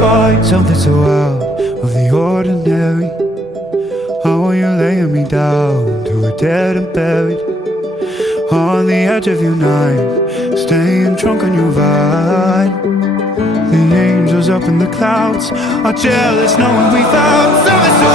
find something so out of the ordinary. How are you laying me down to a dead and buried on the edge of your night, staying drunk on your vine. The angels up in the clouds are jealous knowing we found something so